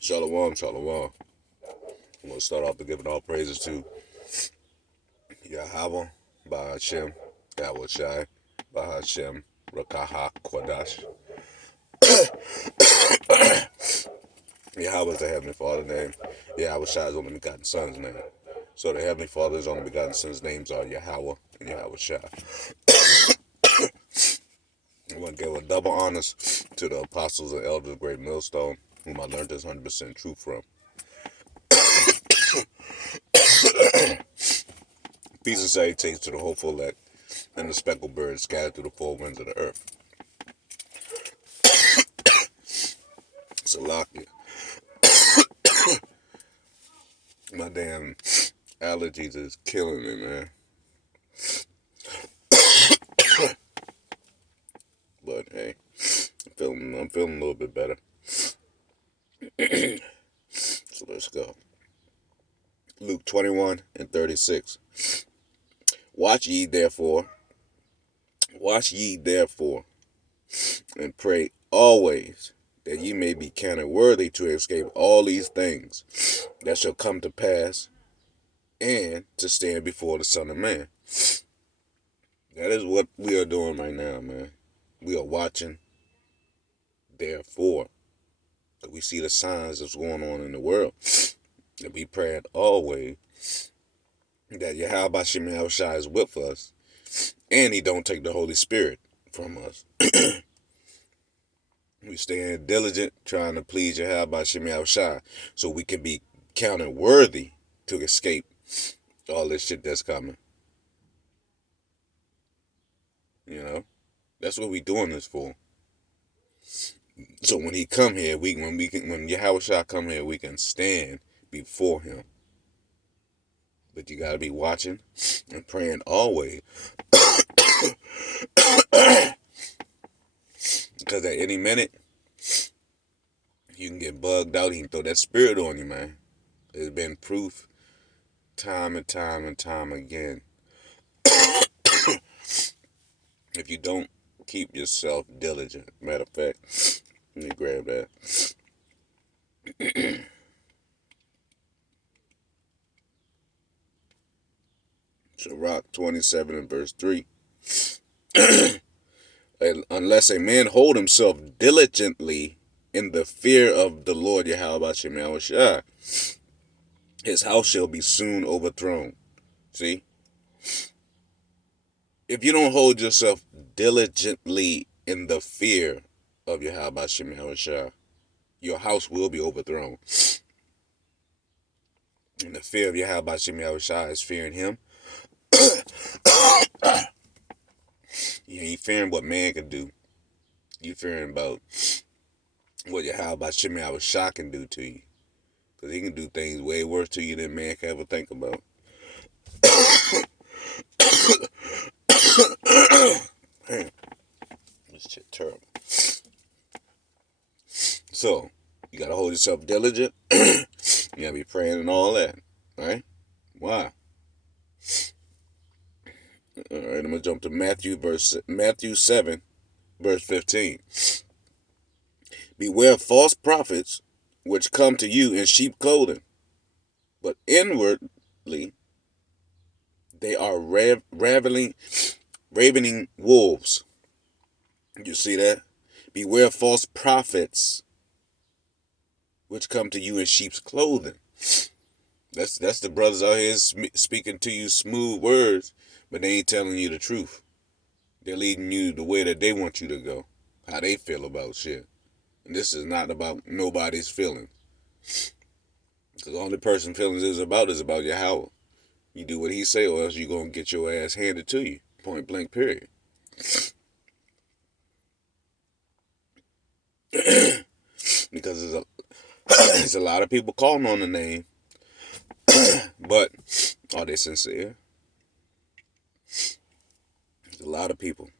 Shalom, shalom. I'm going to start off by giving all praises to Yahweh, Bahashem, Yahweh Shai, Bahashem, Rakaha, Kwadash. Yahweh is the Heavenly Father name. Yahweh Shai's only begotten Son's name. So the Heavenly Father's only begotten Son's names are Yahweh and Yahweh Shai. I want to give a double honors to the apostles and elders of Great Millstone, whom I learned this 100% truth from. Peace and salutations to the hopeful elect and the speckled birds scattered through the four winds of the earth. Salakia. My damn allergies is killing me, man. But hey, I'm feeling a little bit better. So let's go. Luke 21:36. Watch ye therefore, and pray always, that ye may be counted worthy to escape all these things that shall come to pass, and to stand before the Son of Man. That is what we are doing right now, man. We are watching, therefore. We see the signs that's going on in the world. And we pray always that Yahweh Shem Shai is with us, and he don't take the Holy Spirit from us. We stand diligent, trying to please Yahweh Shem Shai, so we can be counted worthy to escape all this shit that's coming. You know, that's what we doing this for. So when he come here, when Yahweh Shai come here, we can stand before him. But you gotta be watching and praying always. Because at any minute, you can get bugged out. He can throw that spirit on you, man. There's been proof time and time again. If you don't keep yourself diligent. Matter of fact, let me grab that. Sirach 27:3. Unless a man hold himself diligently in the fear of the Lord Yahweh Shem Shai, his house shall be soon overthrown. See? If you don't hold yourself diligently in the fear of Yahweh Shem Shai, your house will be overthrown. And the fear of Yahweh Shem Shai is fearing him. You ain't fearing what man can do. You fearing about what Yahweh Shem Shai can do to you. Because he can do things way worse to you than man can ever think about. Man, this shit terrible. So, you got to hold yourself diligent. You got to be praying and all that. Right? Why? All right, I'm going to jump to Matthew 7, verse 15. Beware of false prophets, which come to you in sheep clothing, but inwardly they are ravening wolves. You see that? Beware of false prophets, which come to you in sheep's clothing. That's the brothers out here speaking to you smooth words, but they ain't telling you the truth. They're leading you the way that they want you to go, how they feel about shit. And this is not about nobody's feelings. Because the only person feelings is about Yahweh. You do what he say, or else you're going to get your ass handed to you. Point blank, period. Because there's a lot of people calling on the name, but are they sincere? There's a lot of people.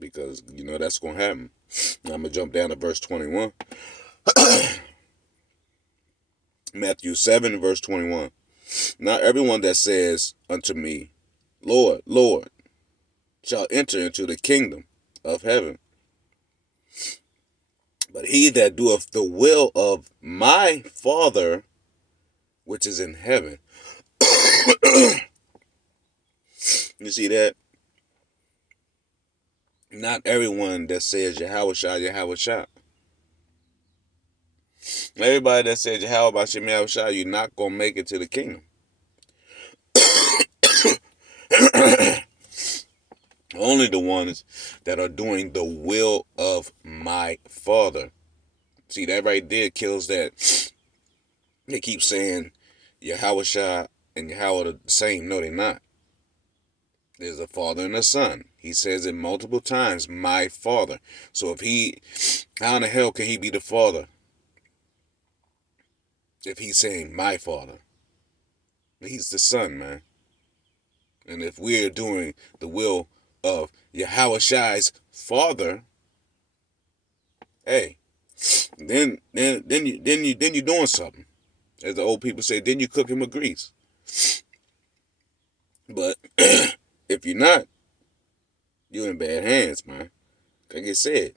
Because, you know, that's going to happen. Now I'm going to jump down to verse 21. Matthew 7, verse 21. Not everyone that says unto me, Lord, Lord, shall enter into the kingdom of heaven, But he that doeth the will of my Father which is in heaven. You see that? Not everyone that says Yahweh Shah, Yahweh Shah. Everybody that says Yahweh Bashem Yahweh Shah, you're not going to make it to the kingdom. Only the ones that are doing the will of my Father. See, that right there kills that. They keep saying Yahweh Shah and Yahweh are the same. No, they're not. There's a Father and a Son. He says it multiple times, my Father. So how in the hell can he be the Father if he's saying my Father? He's the Son, man. And if we're doing the will of Yahweh Shai's Father, hey, then you're doing something. As the old people say, then you cook him with grease. But if you're not, you're in bad hands, man. Like I said,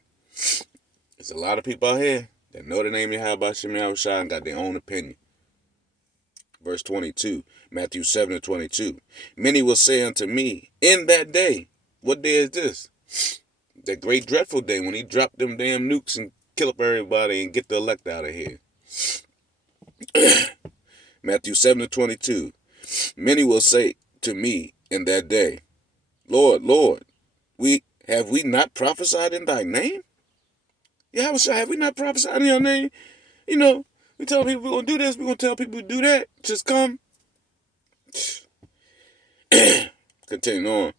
there's a lot of people out here that know the name Yahweh Bashem Yahweh Shai and got their own opinion. Verse 22, Matthew 7:22. Many will say unto me, in that day, what day is this? That great dreadful day when he dropped them damn nukes and kill up everybody and get the elect out of here. Matthew 7:22. Many will say to me in that day, Lord, Lord, have we not prophesied in thy name? Yahweh Shai, have we not prophesied in your name? You know, we tell people we're going to do this, we're going to tell people to do that. Just come. Continue on.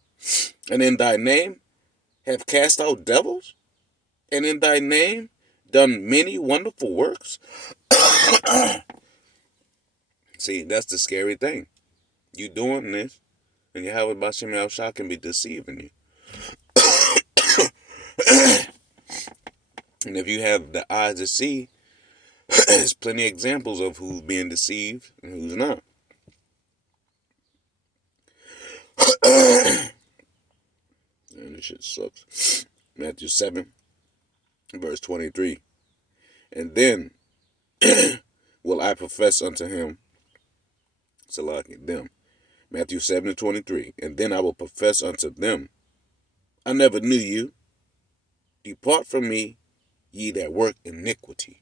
And in thy name have cast out devils? And in thy name done many wonderful works? See, that's the scary thing. You doing this, and Yahweh Bashem Yahweh Shai can be deceiving you. And if you have the eyes to see, there's plenty of examples of who's being deceived and who's not. And this shit sucks. Matthew 7, verse 23. And then will I profess unto him, Salaki, them. Matthew 7:23. And then I will profess unto them, I never knew you. Depart from me, ye that work iniquity.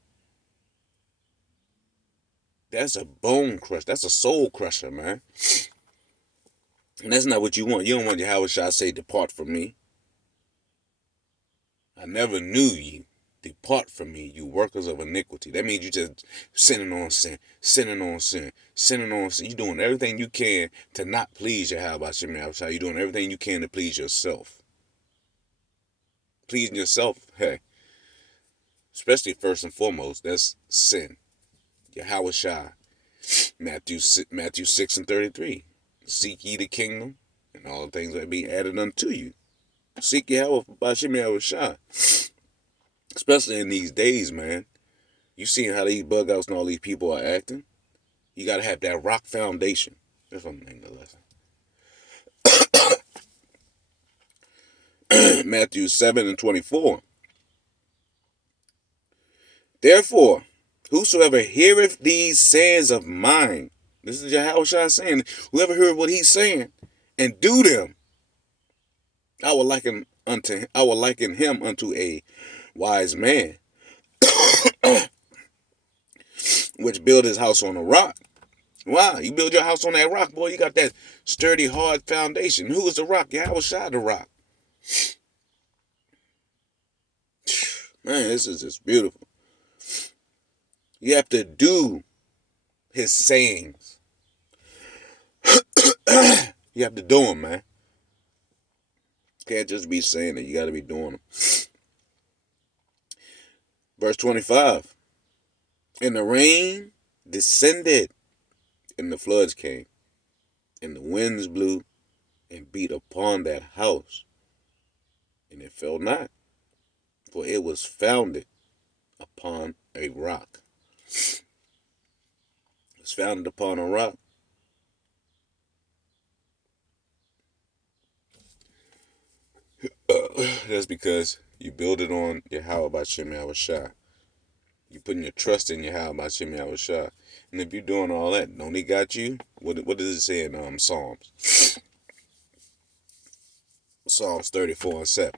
That's a bone crusher. That's a soul crusher, man. And that's not what you want. You don't want Yahweh Shai say, depart from me. I never knew you. Depart from me, you workers of iniquity. That means you just sinning on sin, sinning on sin, sinning on sin. You're doing everything you can to not please Yahweh Bashem Yahweh Shai. You're doing everything you can to please yourself. Pleasing yourself, hey, especially first and foremost, that's sin. Yahweh Shai. Matthew 6:33. Seek ye the kingdom, and all things will be added unto you. Seek Yahweh Bashem Yahweh Shai. Especially in these days, man. You seeing how these bug outs and all these people are acting? You got to have that rock foundation. That's what I'm naming the lesson. Matthew 7:24. Therefore, whosoever heareth these sayings of mine, this is Yahweh Shai saying, whoever heard what he's saying and do them, I will liken him unto a wise man, which built his house on a rock. Wow, you build your house on that rock, boy. You got that sturdy, hard foundation. Who is the rock? Yahweh Shai the rock. Man, this is just beautiful. You have to do his sayings. You have to do them, man. Can't just be saying it. You got to be doing them. Verse 25. And the rain descended, and the floods came, and the winds blew and beat upon that house, and it fell not, for it was founded upon a rock. It was founded upon a rock. That's because you build it on Yahweh Bashem Yahweh Shai. You putting your trust in Yahweh Hashem Yahushua. And if you're doing all that, don't he got you? What does it say in Psalms? Psalms 34:7.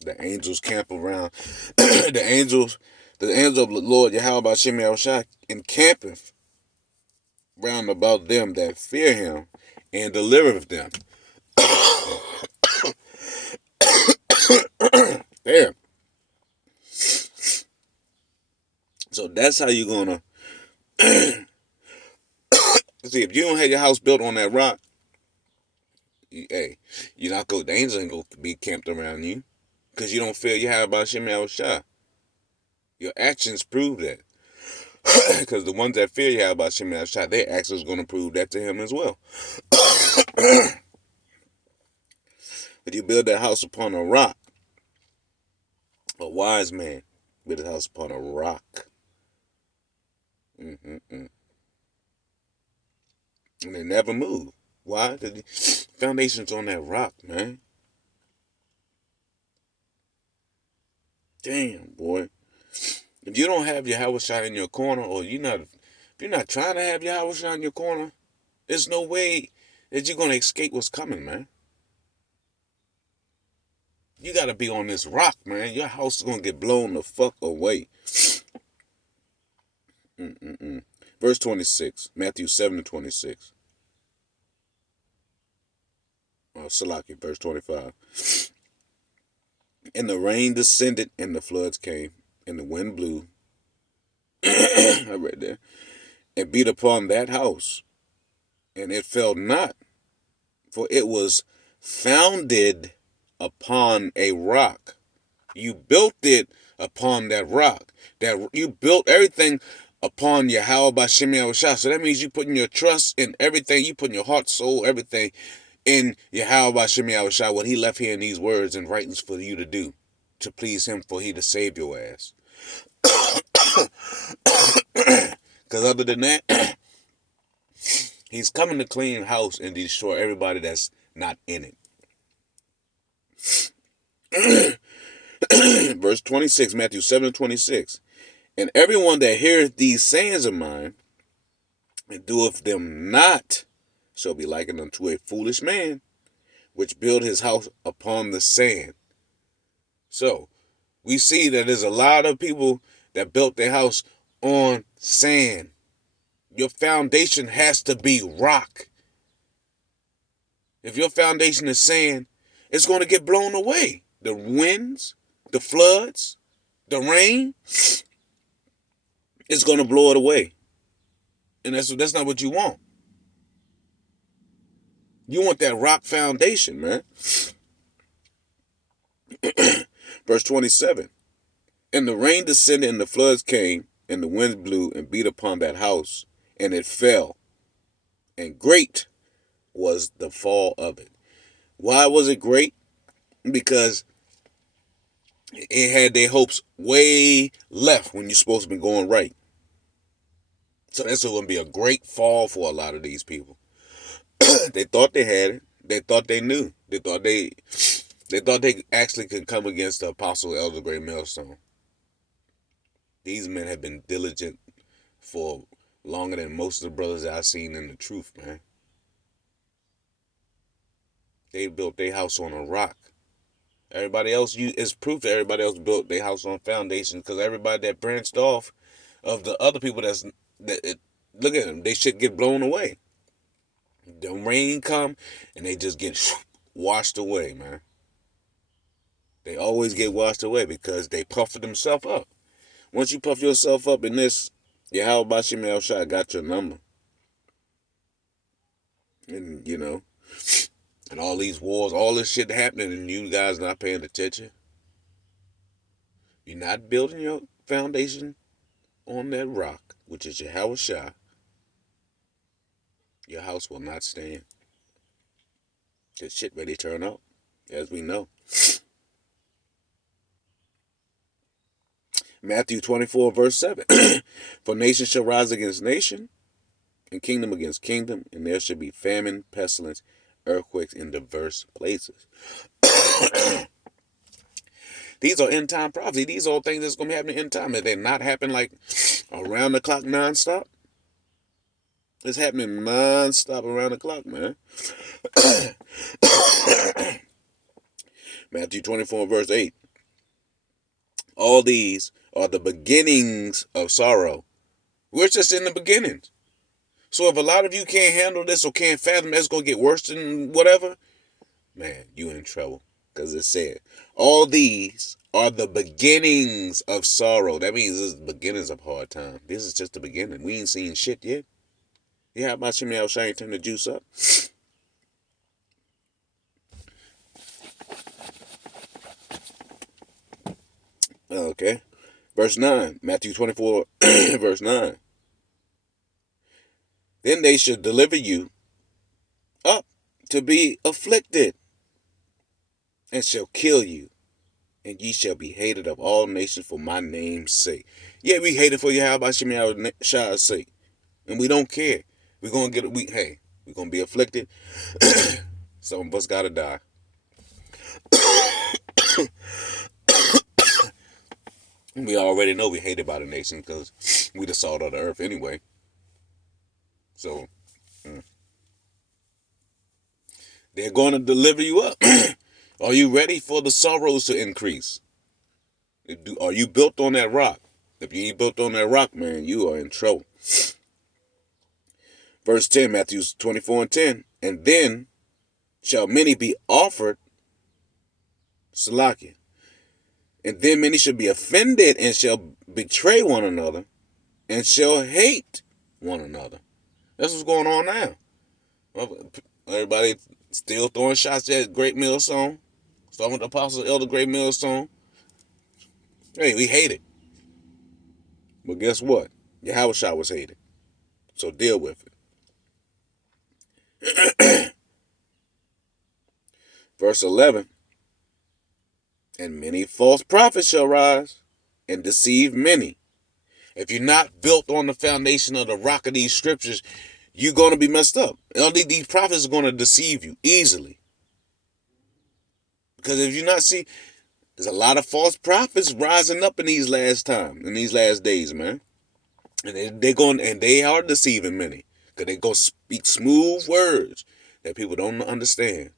The angels camp around the angels of the Lord Yahweh Hashem Yahushua encampeth round about them that fear him and delivereth them. There. So that's how you're gonna see if you don't have your house built on that rock. Hey, you're not go. The angels ain't gonna be camped around you because you don't feel you have about Shem Yahushua. Your actions prove that. Because the ones that fear you have about Shem Yahushua, their actions gonna prove that to him as well. But you build that house upon a rock. A wise man built his house upon a rock. And they never move. Why? The foundation's on that rock, man. Damn, boy. If you don't have your house shot in your corner, or if you're not trying to have your house shot in your corner, there's no way that you're gonna escape what's coming, man. You gotta be on this rock, man. Your house is gonna get blown the fuck away. Verse 26, Matthew 7:26. Salaki, verse 25. And the rain descended, and the floods came, and the wind blew. I read that. And beat upon that house, and it fell not, for it was founded upon a rock. You built it upon that rock. That you built everything upon Yahweh B'Shem Yahushua. So that means you putting your trust in everything. You putting your heart, soul, everything in Yahweh B'Shem Yahushua. What he left here in these words and writings for you to do, to please him, for he to save your ass. Because other than that, he's coming to clean house and destroy everybody that's not in it. Verse 26, Matthew 7:26. And everyone that heareth these sayings of mine, and doeth them not, shall be likened unto a foolish man, which built his house upon the sand. So, we see that there's a lot of people that built their house on sand. Your foundation has to be rock. If your foundation is sand, it's going to get blown away. The winds, the floods, the rain, it's going to blow it away. And that's not what you want. You want that rock foundation, man. Verse 27. And the rain descended, and the floods came, and the winds blew and beat upon that house, and it fell. And great was the fall of it. Why was it great? Because it had their hopes way left when you're supposed to be going right. So that's going to be a great fall for a lot of these people. They thought they had it. They thought they knew. They thought they actually could come against the Apostle Elder Great Millstone. These men have been diligent for longer than most of the brothers that I've seen in the truth, man. They built their house on a rock. Everybody else, it's proof that everybody else built their house on foundations, because everybody that branched off of the other people look at them, they should get blown away. The rain come and they just get washed away, man. They always get washed away because they puffed themselves up. Once you puff yourself up in this, Yahweh B'Shem Yahushua got your number. And, and all these wars, all this shit happening, and you guys not paying attention. You're not building your foundation on that rock, which is Yahushua. Your house will not stand. This shit ready to turn up, as we know. Matthew 24, verse 7. For nation shall rise against nation, and kingdom against kingdom, and there shall be famine, pestilence, earthquakes in diverse places. These are end time prophecy. These are all things that's going to be happening in time. If they're not happening like around the clock nonstop, it's happening nonstop around the clock, man. Matthew 24, verse 8. All these are the beginnings of sorrow. We're just in the beginnings. So if a lot of you can't handle this or can't fathom it's going to get worse than whatever, man, you in trouble. Because it said, all these are the beginnings of sorrow. That means this is the beginnings of hard time. This is just the beginning. We ain't seen shit yet. Yeah, how about Shimmy Al-Shai turn the juice up? Okay. Verse 9. Matthew 24, verse 9. Then they shall deliver you up to be afflicted, and shall kill you, and ye shall be hated of all nations for my name's sake. Yeah, we hated for you. How about Shimmy Al-Shai's sake? And we don't care. We're gonna we're gonna be afflicted. Some of us gotta die. We already know we hated by the nation because we the salt of the earth anyway. So they're going to deliver you up. Are you ready for the sorrows to increase? Are you built on that rock? If you ain't built on that rock, man, you are in trouble. Verse 10, Matthew 24 and 10. And then shall many be offered Salakia. And then many shall be offended and shall betray one another and shall hate one another. That's what's going on now. Everybody still throwing shots at Great Millstone. Starting with the Apostle Elder Great Millstone. Hey, we hate it. But guess what? Yahushua was hated. So deal with it. Verse 11. And many false prophets shall rise and deceive many. If you're not built on the foundation of the rock of these scriptures, you're going to be messed up. These prophets are going to deceive you easily. Because if you not see, there's a lot of false prophets rising up in these last times, in these last days, man. And they are deceiving many. Because they go speak smooth words that people don't understand.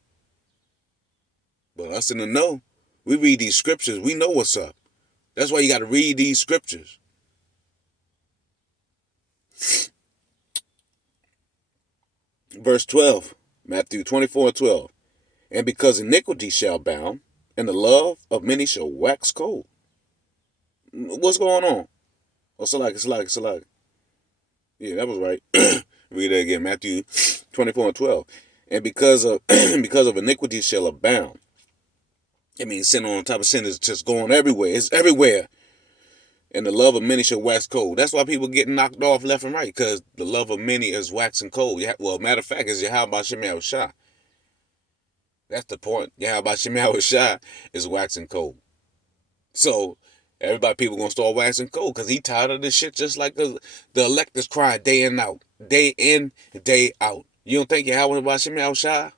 But us in the know, we read these scriptures, we know what's up. That's why you got to read these scriptures. Verse 12, Matthew 24 and 12. And because iniquity shall abound, and the love of many shall wax cold. What's going on? Oh, Salak. Yeah, that was right. Read that again, Matthew 24 and 12. And because of iniquity shall abound. It means sin on top of sin is just going everywhere. It's everywhere. And the love of many shall wax cold. That's why people get knocked off left and right, because the love of many is waxing cold. Well, matter of fact, is Yahweh Shimei Al-Shai. That's the point. Yahweh Shimei Al-Shai is waxing cold. So people gonna start waxing cold because he tired of this shit, just like the elect is crying day in, day out. You don't think Yahweh Shimei Al-Shai?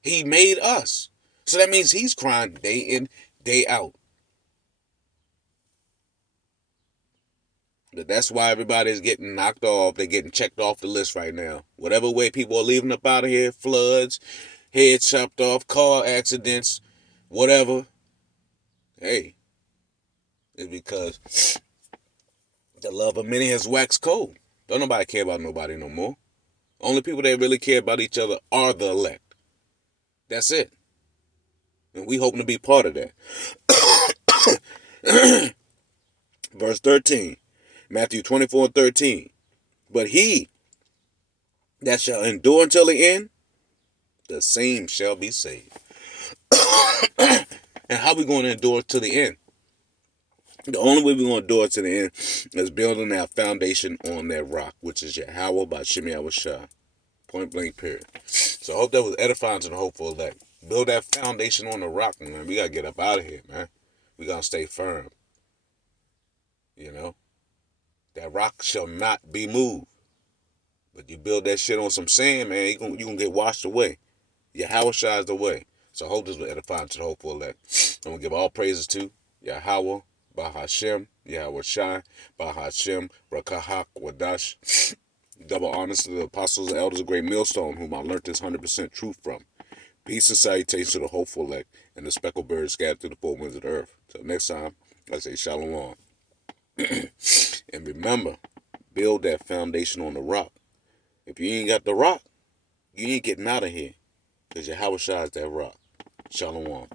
He made us. So that means he's crying day in, day out. But that's why everybody is getting knocked off. They're getting checked off the list right now. Whatever way people are leaving up out of here, floods, heads chopped off, car accidents, whatever. Hey, it's because the love of many has waxed cold. Don't nobody care about nobody no more. Only people that really care about each other are the elect. That's it. And we hoping to be part of that. Verse 13. Matthew 24 and 13. But he that shall endure until the end, the same shall be saved. And how we going to endure to the end? The only way we're going to endure to the end is building our foundation on that rock, which is Yahweh by Shimei Al-Shai. Point blank, period. So I hope that was edifying to the hopeful elect. Build that foundation on the rock, man. We got to get up out of here, man. We got to stay firm. You know? That rock shall not be moved. But you build that shit on some sand, man, you're going to get washed away. Yahweh Shai is the way. So I hope this will edify to the hopeful elect. I'm going to give all praises to Yahweh, Bahashem, Yahweh Shai, Bahashem, Rakahak, Wadash. Double honors to the apostles and elders of Great Millstone, whom I learnt this 100% truth from. Peace and salutations to the hopeful elect and the speckled birds scattered through the four winds of the earth. Till next time, I say shalom. And remember, build that foundation on the rock. If you ain't got the rock, you ain't getting out of here. Because Yahweh Shai is that rock. Shalom.